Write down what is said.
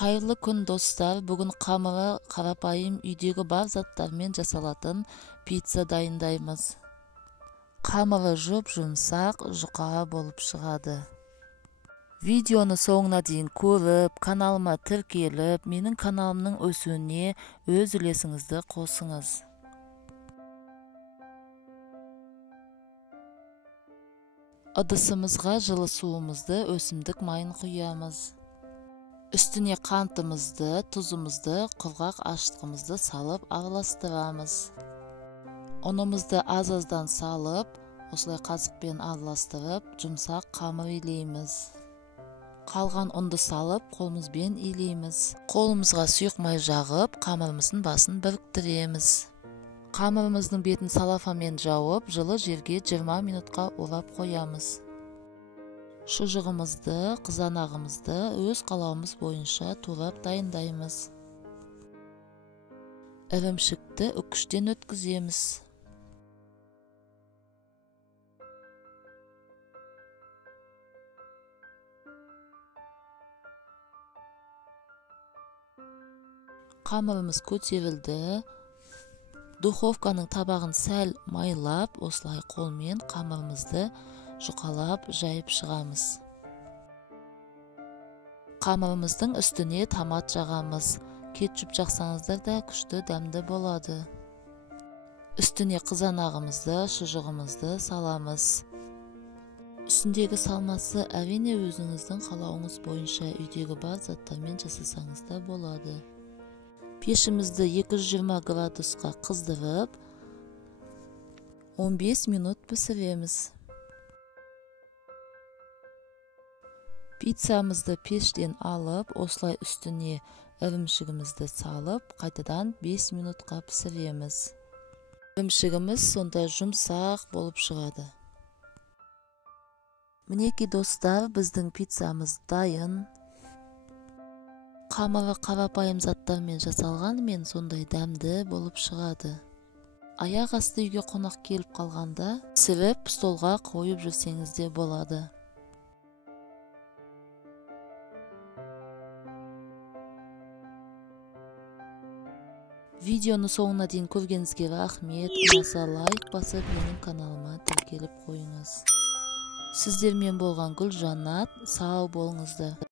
Қайырлы күн достар, бүгін қамыры қарапайым үйдегі бар заттармен жасалатын пицца дайындаймыз. Қамыры жұп-жұмсақ, жұқа болып шығады. Видеоны соңына дейін көріп, каналыма тіркеліп, менің каналымның өсуіне өз үлесіңізді қосыңыз. Ыдысымызға жылы суымызды, өсімдік майын құямыз. Үстіне қантымызды, тұзымызды, құрғақ ашытқымызды салып араластырамыз. Ұнымызды аз-аздан салып, осылай қасықпен араластырып, жұмсақ қамыр илейміз. Қалған ұнды салып, қолымызбен илейміз. Қолымызға сұйық май жағып, қамырымыздың басын біріктіреміз. Қамырымыздың бетін салафанмен жауып, жылы жерге 20 минутқа орап қоямыз. Шұжығымызды, қызанағымызды өз қалауымыз бойынша турап дайындаймыз. Ірімшікті үкіштен өткіземіз. Қамырымыз көтерілді. Духовканың табағын сәл майлап, осылай қолмен қамырымызды жұқалап жайып шығамыз. Қамырымыздың үстіне томат жағамыз. Кетчуп жақсаңыздар да күшті дәмді болады. Үстіне қызанағымызды, шұжығымызды саламыз. Үстіндегі салмасы әрине өзіңіздің қалауыңыз бойынша үйдегі бар заттармен жасасаңыз да болады. Пешімізді 220 градусқа қыздырып, 15 минут пісіреміз. Пиццамызды пештен алып, осылай үстіне ірімшігімізді салып, қайтадан 5 минутқа пісіреміз. Ірімшігіміз сонда жұмсақ болып шығады. Мінеки достар, біздің пиццамыз дайын. Қамыры қарапайым заттармен жасалғанымен сондай дәмді болып шығады. Аяқ асты үйге қонақ келіп қалғанда, пісіріп столға қойып жүрсеңіз де болады. Видеоны соңына дейін көргеніңізге рахмет. Ұнаса лайк басып, менің каналыма тіркеліп қойыңыз. Сіздермен болған Гүлжанат, сау болыңыздар.